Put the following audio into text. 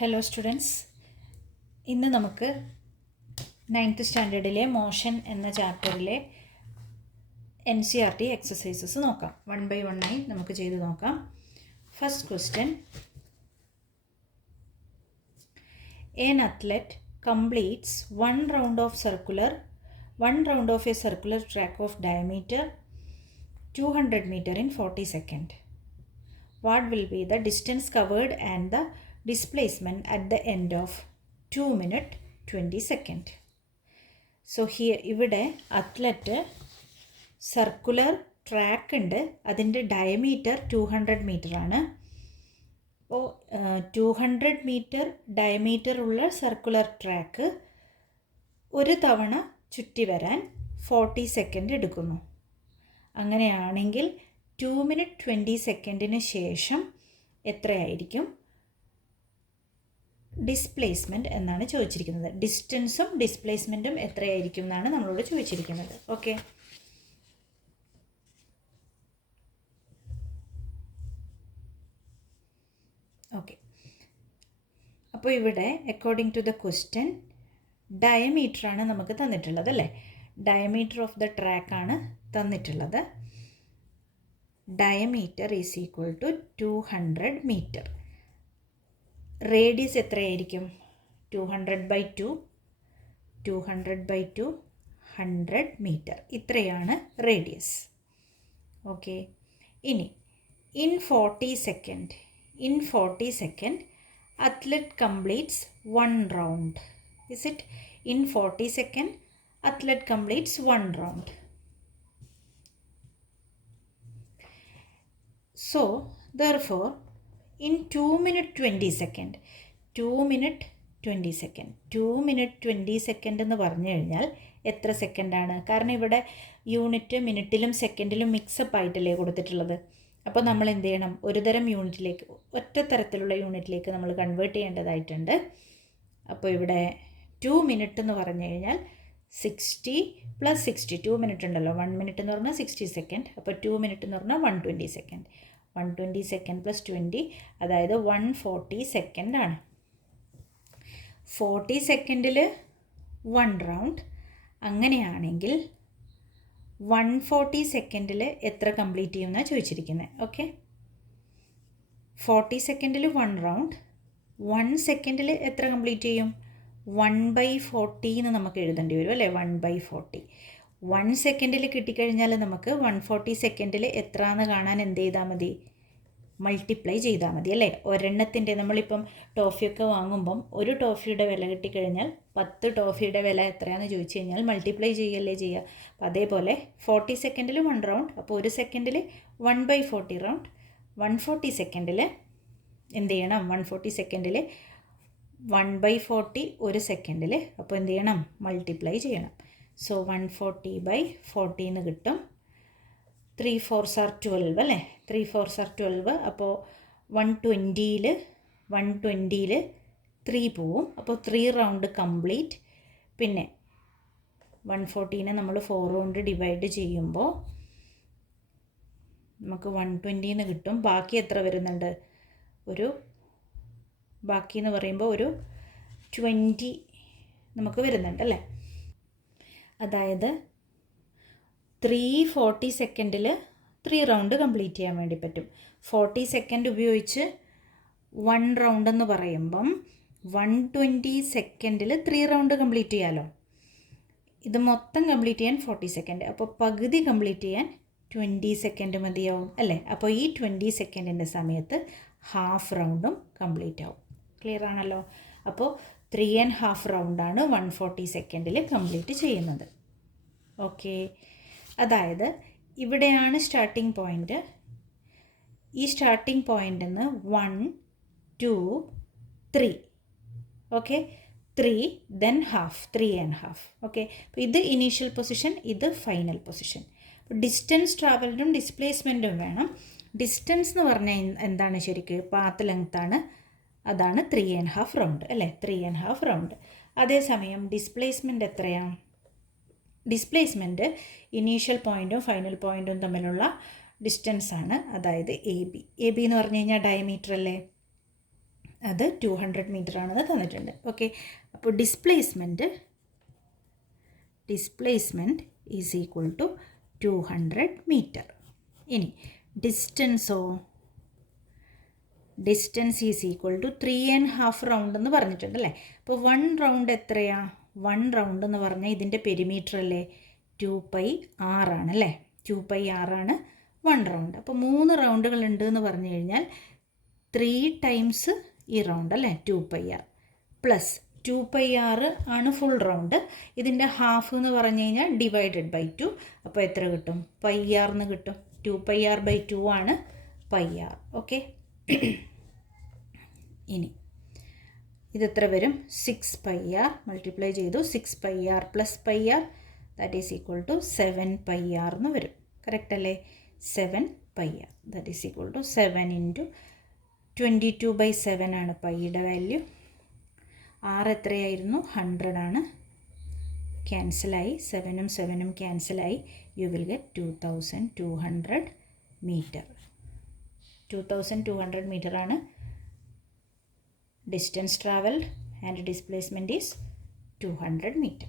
Hello students, ഇന്ന് നമുക്ക് 9th സ്റ്റാൻഡേർഡിലെ motion എന്ന ചാപ്റ്ററിലെ NCERT എക്സസൈസസ് നോക്കാം. 1 by 1 ആയി നമുക്ക് ചെയ്ത് നോക്കാം. First question: an athlete completes one round of a circular track of diameter 200 meter in 40 seconds. What will be the distance covered and the displacement at the end of 2 minutes 20 seconds? So here ഇവിടെ athlete circular track ഉണ്ട്, അതിൻ്റെ diameter 200 metre ആണ്. അപ്പോൾ 200 metre diameter ഉള്ള circular track ഒരു തവണ ചുറ്റി വരാൻ 40 സെക്കൻഡ് എടുക്കുന്നു. അങ്ങനെയാണെങ്കിൽ 2 minutes 20 സെക്കൻഡിന് ശേഷം എത്രയായിരിക്കും ഡിസ്പ്ലേസ്മെൻറ്റ് എന്നാണ് ചോദിച്ചിരിക്കുന്നത്. ഡിസ്റ്റൻസും ഡിസ്പ്ലേസ്മെൻറ്റും എത്രയായിരിക്കും എന്നാണ് നമ്മളോട് ചോദിച്ചിരിക്കുന്നത്. ഓക്കെ, അപ്പോൾ ഇവിടെ അക്കോർഡിംഗ് ടു ദ ക്വസ്റ്റ്യൻ ഡയമീറ്ററാണ് നമുക്ക് തന്നിട്ടുള്ളത് അല്ലേ. ഡയമീറ്റർ ഓഫ് ദ ട്രാക്കാണ് തന്നിട്ടുള്ളത്. Diameter is equal to 200 metre. Radius എത്രയായിരിക്കും? 200/2 100 മീറ്റർ. ഇത്രയാണ് റേഡിയസ്. ഓക്കെ, ഇനി in 40 second athlete completes one round. Is it in 40 seconds athlete completes one round? So therefore in 2 minutes 20 seconds 2 minutes 20 second എന്ന് പറഞ്ഞു കഴിഞ്ഞാൽ എത്ര സെക്കൻഡാണ്? കാരണം ഇവിടെ യൂണിറ്റ് മിനിറ്റിലും സെക്കൻഡിലും മിക്സപ്പ് ആയിട്ടല്ലേ കൊടുത്തിട്ടുള്ളത്. അപ്പോൾ നമ്മൾ എന്ത് ചെയ്യണം? ഒരു തരം യൂണിറ്റിലേക്ക്, ഒറ്റ തരത്തിലുള്ള യൂണിറ്റിലേക്ക് നമ്മൾ കൺവേർട്ട് ചെയ്യേണ്ടതായിട്ടുണ്ട്. അപ്പോൾ ഇവിടെ 2 മിനിറ്റ് എന്ന് പറഞ്ഞു കഴിഞ്ഞാൽ 60 + 60, 2 മിനിറ്റ് ഉണ്ടല്ലോ, 1 മിനിറ്റ് എന്ന് പറഞ്ഞാൽ 60 സെക്കൻഡ്. അപ്പോൾ 2 മിനിറ്റ് എന്ന് പറഞ്ഞാൽ 120 സെക്കൻഡ്. 120 സെക്കൻഡ് + 20, അതായത് 140 സെക്കൻഡാണ്. 40 സെക്കൻഡിൽ 1 റൗണ്ട്. അങ്ങനെയാണെങ്കിൽ 140 സെക്കൻഡിൽ എത്ര കംപ്ലീറ്റ് ചെയ്യുമെന്നാണ് ചോദിച്ചിരിക്കുന്നത്. ഓക്കെ, 40 സെക്കൻഡിൽ 1 റൗണ്ട്, 1 സെക്കൻഡിൽ എത്ര കംപ്ലീറ്റ് ചെയ്യും? 1/40 എന്ന് നമുക്ക് എഴുതേണ്ടി വരും അല്ലേ. 1/40 1 സെക്കൻഡിൽ കിട്ടിക്കഴിഞ്ഞാൽ നമുക്ക് 140 സെക്കൻഡിൽ എത്രയെന്ന് കാണാൻ എന്ത് ചെയ്താൽ മതി? മൾട്ടിപ്ലൈ ചെയ്താൽ മതി അല്ലേ. ഒരെണ്ണത്തിൻ്റെ, നമ്മളിപ്പം ടോഫിയൊക്കെ വാങ്ങുമ്പം ഒരു ടോഫിയുടെ വില കിട്ടിക്കഴിഞ്ഞാൽ 10 ടോഫിയുടെ വില എത്രയാണെന്ന് ചോദിച്ചു കഴിഞ്ഞാൽ മൾട്ടിപ്ലൈ ചെയ്യല്ലേ ചെയ്യുക. അപ്പം അതേപോലെ 40 സെക്കൻഡിൽ 1 റൗണ്ട്, അപ്പോൾ 1 സെക്കൻഡിൽ 1/40 റൗണ്ട്. 140 സെക്കൻഡിൽ എന്ത് ചെയ്യണം? 140 സെക്കൻഡിൽ 1/40 1 സെക്കൻഡിൽ, അപ്പോൾ എന്ത് ചെയ്യണം? മൾട്ടിപ്ലൈ ചെയ്യണം. സോ 140/40 എന്ന് കിട്ടും. 3 4s are 12 അല്ലേ. 3 4s are 12. അപ്പോൾ 120ൽ 3 പോവും. അപ്പോൾ 3 റൗണ്ട് കംപ്ലീറ്റ്. പിന്നെ 140നെ നമ്മൾ 4 കൊണ്ട് ഡിവൈഡ് ചെയ്യുമ്പോൾ നമുക്ക് 120 എന്ന് കിട്ടും. ബാക്കി എത്ര വരുന്നുണ്ട്? ബാക്കി എന്ന് പറയുമ്പോൾ ഒരു 20 നമുക്ക് വരുന്നുണ്ട് അല്ലേ. അതായത് 340 സെക്കൻഡിൽ 3 റൗണ്ട് കംപ്ലീറ്റ് ചെയ്യാൻ വേണ്ടി പറ്റും. 40 സെക്കൻഡ് ഉപയോഗിച്ച് 1 റൗണ്ട് എന്ന് പറയുമ്പം 120 സെക്കൻഡിൽ 3 റൗണ്ട് കംപ്ലീറ്റ് ചെയ്യാമല്ലോ. ഇത് മൊത്തം കംപ്ലീറ്റ് ചെയ്യാൻ 40 സെക്കൻഡ്, അപ്പോൾ പകുതി കംപ്ലീറ്റ് ചെയ്യാൻ 20 സെക്കൻഡ് മതിയാവും അല്ലേ. അപ്പോൾ ഈ 20 സെക്കൻഡിൻ്റെ സമയത്ത് ഹാഫ് റൗണ്ടും കംപ്ലീറ്റ് ആവും. ക്ലിയർ ആണല്ലോ. അപ്പോൾ 3.5 റൗണ്ടാണ് 140 സെക്കൻഡിൽ കംപ്ലീറ്റ് ചെയ്യുന്നത്. ഓക്കെ, അതായത് ഇവിടെയാണ് സ്റ്റാർട്ടിംഗ് പോയിൻ്റ്. ഈ സ്റ്റാർട്ടിംഗ് പോയിൻ്റിൽ നിന്ന് 1 2 3, ഓക്കെ, 3 then ഹാഫ്, 3.5. ഓക്കെ, അപ്പോൾ ഇത് ഇനീഷ്യൽ പൊസിഷൻ, ഇത് ഫൈനൽ പൊസിഷൻ. അപ്പോൾ ഡിസ്റ്റൻസ് ട്രാവൽഡും ഡിസ്പ്ലേസ്മെൻറ്റും വേണം. ഡിസ്റ്റൻസ് എന്ന് പറഞ്ഞാൽ എന്താണ്? ശരിക്കും പാത്ത് ലെങ്ത്താണ്. അതാണ് 3.5 റൗണ്ട് അല്ലേ. 3.5 റൗണ്ട്. അതേസമയം ഡിസ്പ്ലേസ്മെൻറ്റ് എത്രയാണ്? ഡിസ്പ്ലേസ്മെൻറ്റ് ഇനീഷ്യൽ പോയിൻറ്റും ഫൈനൽ പോയിൻറ്റും തമ്മിലുള്ള ഡിസ്റ്റൻസാണ്, അതായത് എ ബി എന്ന് പറഞ്ഞു കഴിഞ്ഞാൽ ഡയമീറ്റർ അല്ലേ. അത് 200 മീറ്റർ ആണെന്ന് തന്നിട്ടുണ്ട്. ഓക്കെ, അപ്പോൾ displacement is equal to 200 metre. ഇനി ഡിസ്റ്റൻസോ, distance is equal to 3.5 round എന്ന് പറഞ്ഞിട്ടുണ്ട് അല്ലേ. അപ്പോൾ 1 റൗണ്ട് എത്രയാ? 1 റൗണ്ട് എന്ന് പറഞ്ഞാൽ ഇതിൻ്റെ പെരിമീറ്റർ അല്ലേ 2πr ആണല്ലേ. 2πr ആണ് 1 റൗണ്ട്. അപ്പോൾ 3 റൗണ്ടുകൾ ഉണ്ട് എന്ന് പറഞ്ഞു കഴിഞ്ഞാൽ 3 ടൈംസ് ഈ റൗണ്ട് അല്ലേ 2πr പ്ലസ് 2πr ആണ് ഫുൾ റൗണ്ട്. ഇതിൻ്റെ ഹാഫ് എന്ന് പറഞ്ഞു കഴിഞ്ഞാൽ ഡിവൈഡഡ് ബൈ 2. അപ്പോൾ എത്ര കിട്ടും? πr എന്ന് കിട്ടും. 2πr/2 ആണ് πr. ഓക്കെ, ഇനി ഇതെത്ര വരും? 6πr മൾട്ടിപ്ലൈ ചെയ്തു. 6πr plus πr that is equal to 7πr എന്ന് വരും. കറക്റ്റ് അല്ലേ? 7πr that is equal to 7 into 22/7 ആണ് പൈയുടെ വാല്യൂ. r എത്രയായിരുന്നു? 100 ആണ്. ക്യാൻസലായി, 7ഉം 7ഉം ക്യാൻസലായി. You will get 2200 metre. 2200 metre ആണ് distance traveled and displacement is 200 meter.